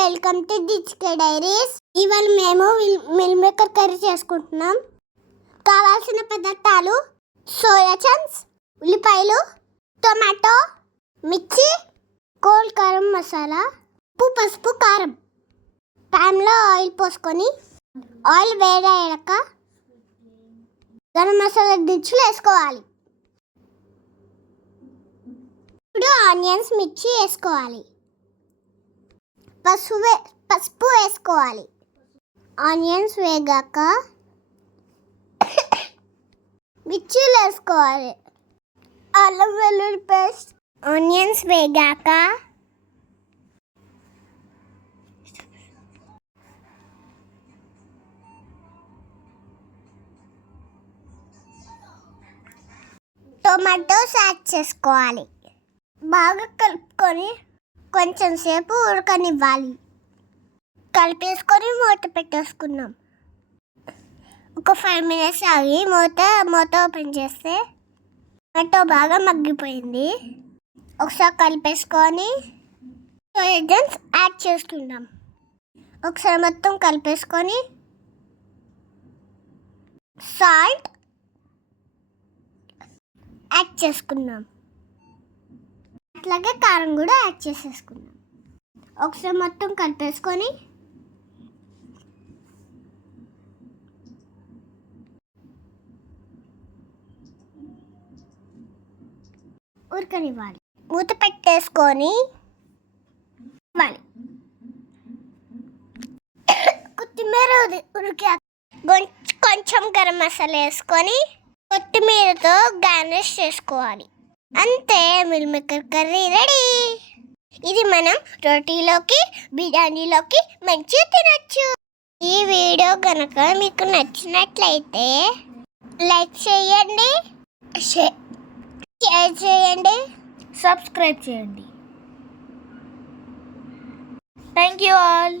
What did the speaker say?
Welcome to డిచ్కే diaries. ఇవాళ మేము meal maker curry చేసుకుంటున్నాం. కావాల్సిన పదార్థాలు: సోయా చంక్స్, ఉల్లిపాయలు, టొమాటో, మిర్చి, కోల్ కారం మసాలా, ఉప్పు, పసుపు, కారం. ప్యాన్లో ఆయిల్ పోసుకొని ఆయిల్ వేడయ్యాక గరం మసాలా దినుసులు వేసుకోవాలి. ఇప్పుడు ఆనియన్స్, మిర్చి వేసుకోవాలి. పసుపు వేసుకోవాలి. ఆనియన్స్ వేగాక మిర్చీలు వేసుకోవాలి. అల్లం వెల్లుల్లి పేస్ట్. ఆనియన్స్ వేగాక టొమాటోస్ యాడ్ చేసుకోవాలి. బాగా కలుపుకొని కొంచెం సేపు ఉడకనివ్వాలి. కలిపేసుకొని మూత పెట్టేసుకున్నాం. ఒక 5 minutes ఆగి మూత ఓపెన్ చేస్తే టొమాటో బాగా మగ్గిపోయింది. ఒకసారి కలిపేసుకొని సోయా చంక్స్ యాడ్ చేసుకుందాం. ఒకసారి మొత్తం కలిపేసుకొని సాల్ట్ యాడ్ చేసుకున్నాం. అట్లాగే కారం కూడా యాడ్ చేసేసుకున్నాం. ఒకసారి మొత్తం కలిపేసుకొని ఉడకనివ్వాలి. మూత పెట్టేసుకొని కొత్తిమీర ఉడికాక కొంచెం గరం మసాలా వేసుకొని కొత్తిమీరతో గార్నిష్ చేసుకోవాలి. అంతే, మిల్ మేకర్ కర్రీ రెడీ. ఇది మనం రోటీలోకి, బిర్యానీలోకి మంచిగా తినచ్చు. ఈ వీడియో కనుక మీకు నచ్చినట్లయితే లైక్ చేయండి, షేర్ చేయండి, సబ్స్క్రైబ్ చేయండి. Thank you all.